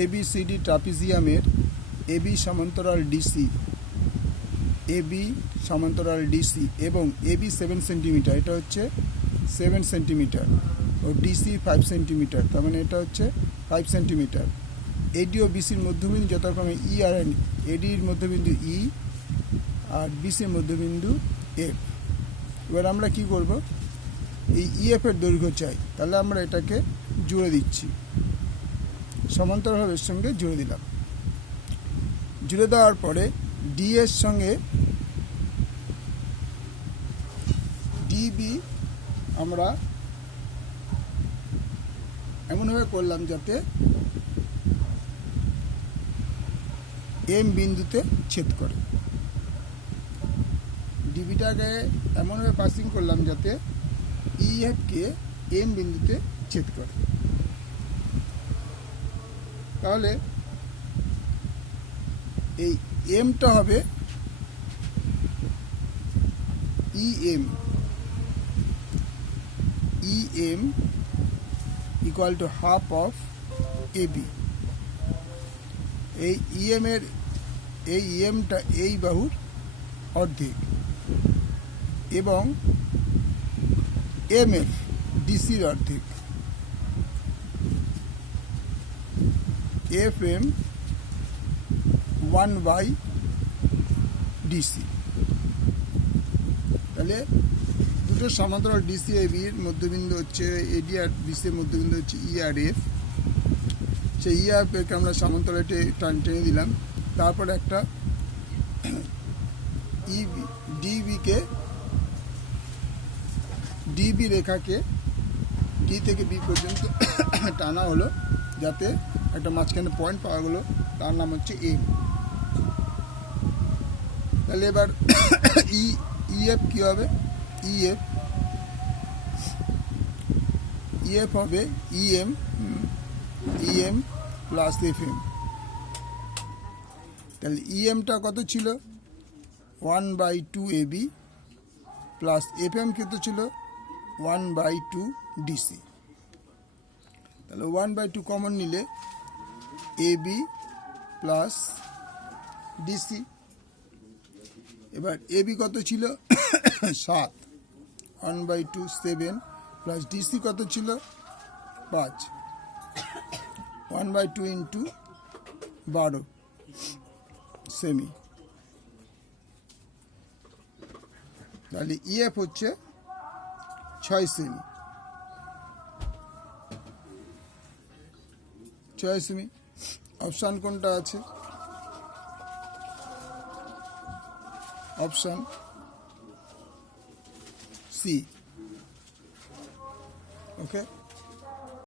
ABCD ট্রাপিজিয়ামের AB সমান্তরাল DC, AB সমান্তরাল DC এবং AB 7 সেন্টিমিটার, এটা হচ্ছে 7 সেন্টিমিটার ও ডিসি 5 সেন্টিমিটার, তার মানে এটা হচ্ছে 5 সেন্টিমিটার। AD ও BCর মধ্যবিন্দু যথাক্রমে E আর N। ADর মধ্যবিন্দু E আর BCর মধ্যবিন্দু F। এবার আমরা কি করব, এই EF এর দৈর্ঘ্য চাই, তাহলে আমরা এটাকে জুড়ে দিচ্ছি, সমান্তরালভাবে এর সঙ্গে জুড়ে দিলাম। জুড়ে দেওয়ার পরে ডি এর সঙ্গে ডিবি আমরা এমনভাবে করলাম যাতে এম বিন্দুতে ছেদ করে। ডিবিটাকে এমনভাবে পাসিং করলাম যাতে ইএফকে এম বিন্দুতে ছেদ করে। তাহলে এই এমটা হবে EM, EM equal to half of AB. এই ইএম এর এই ইএমটা এই বাহুর অর্ধেক এবং এমএফ ডিসির অর্ধেক, এফ এম 1/DC। তাহলে দুটো সমান্তরাল ডিসি এবির মধ্যবিন্দু হচ্ছে এডি আর বিসির মধ্যবিন্দু হচ্ছে ই আর এফ। সেই ই আর এফকে আমরা সমান্তরালটি টেনে দিলাম। তারপরে একটা ডিবি রেখাকে ডি থেকে বি পর্যন্ত টানা হলো যাতে একটা মাঝখানে পয়েন্ট পাওয়া গেলো, তার নাম হচ্ছে এম। তাহলে এবার ইএফ কী হবে, ইএফ হবে ইএম প্লাস এফ এম। তাহলে ইএমটা কত ছিল 1/2 এবি প্লাস এফ এম কত ছিল 1/2 ডিসি। তাহলে 1/2 কমন নিলে এবি প্লাস ডিসি। এবার এবি কত ছিল 7, 1/2 7 প্লাস ডিসি কত ছিল 5, 1/2 ইন্টু 12 সেমি। তাহলে ইএফ হচ্ছে 6 সেমি, 6 সেমি। অপশান কোনটা আছে, অপশান সি। ওকে।